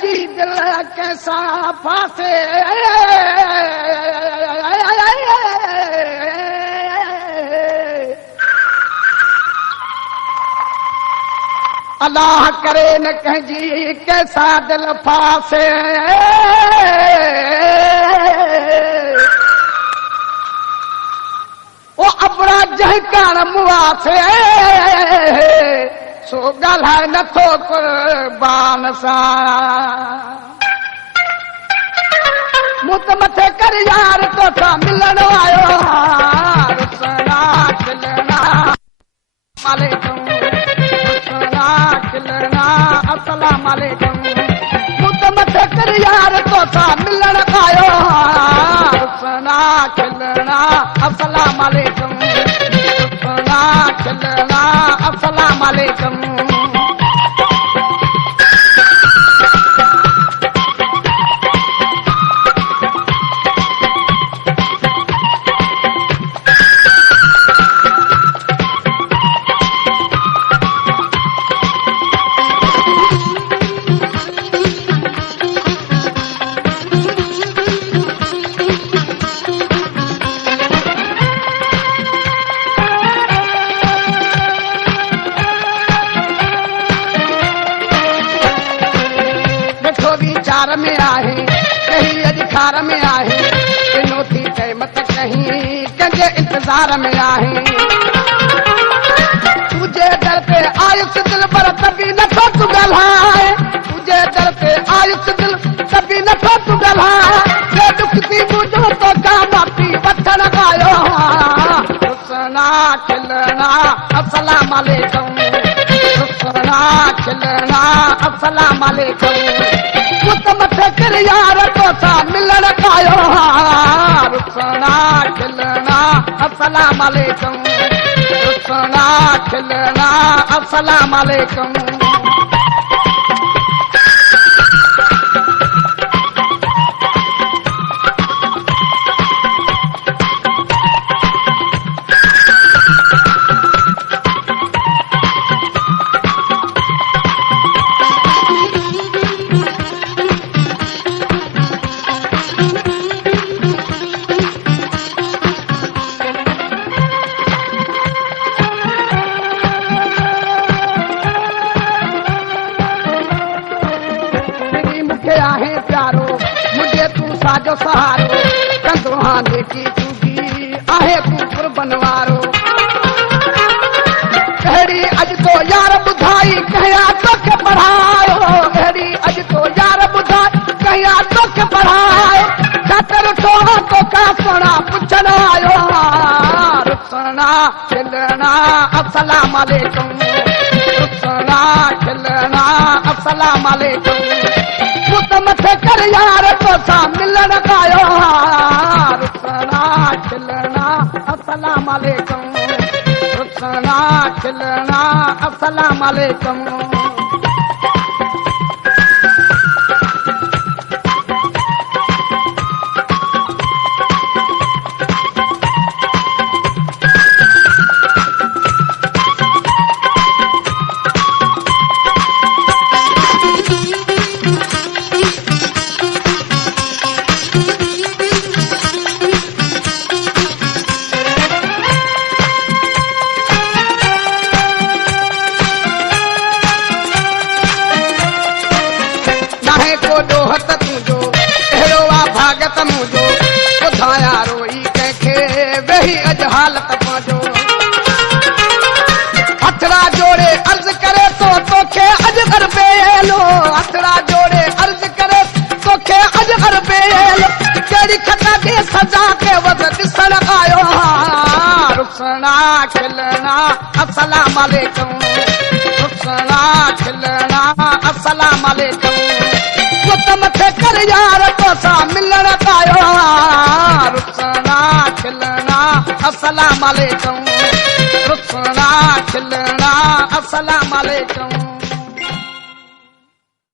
कंहिंजी दिल कैसा फासे अल्लाह करे न कंहिंजी कैसा दिल फासे ओ अपना जहकार मुआसे सो ॻाल्हाए नथो कुर्बान सां मुत मथे कर यार तोसां मिलण आयो रुसना खिलना वालेकुम रुसना खिलना अस्सलाम वालेकुम मुत मथे कर यार तोसां मिलण आयो रुसना खिलना अस्सलाम वालेकुम रुसना खिलना अस्सलाम वालेकुम चार में आहे कहीं अधिकार में आहे नो थी क़यामत कहीं कंहिंजे इंतजार में आहे तुझे दर पे आयुस दिल पर तभी नथो तू ॻाल्हाए तुझे दर पे आयुस दिल तभी नथो तू ॻाल्हाए जे दुख थी मुंहिंजो तो का माफ़ी वठण आयो रुसना खिलना अस्सलाम वालेकुम रुसना खिलना अस्सलाम वालेकुम मुत मथे कर यार तोसां मिलण आयो रुसना खिलना अस्सलाम वालेकुम रुसना खिलना अस्सलाम वालेकुम आहे प्यारो मुझे तू साजो सहारो कंदो हाँ देखी चुकी आहे तू कुर्बन वारो अहिड़ी अज तो यार ॿुधाई कहिया तोखे पढ़ायो अहिड़ी अज तो यार ॿुधाई कहिया तोखे पढ़ायो छातर ठोहा तोखा सोना पुछण आयो रुसना खिलना अस्सलाम वालेकुम रुसना खिलना अस्सलाम वालेकुम मुत मथे कर यार तोसां मिलण आयो रुसना खिलना अस्सलाम वालेकुम रुसना खिलना अस्सलाम वालेकुम ॾोहत तुंहिंजो अहिड़ो आहे भागत मुंहिंजो ॿुधाया रोई कंहिंखे वेही अॼु हालत पंहिंजो हथड़ा जोड़े अर्ज़ करे तो तोखे अॼु घर बेलो हथड़ा जोड़े अर्ज़ करे तोखे अॼु घर बेलो कहिड़ी खता खे सजा के वध ॾिसण आयो रुसना खिलना अस्सलाम वालेकुम रुसना खिलना अस्सलाम वालेकुम मुत मथे कर यार तोसां मिलण आयो रुसना खिलना अस्सलाम वालेकुम रुसना खिलना अस्सलाम वालेकुम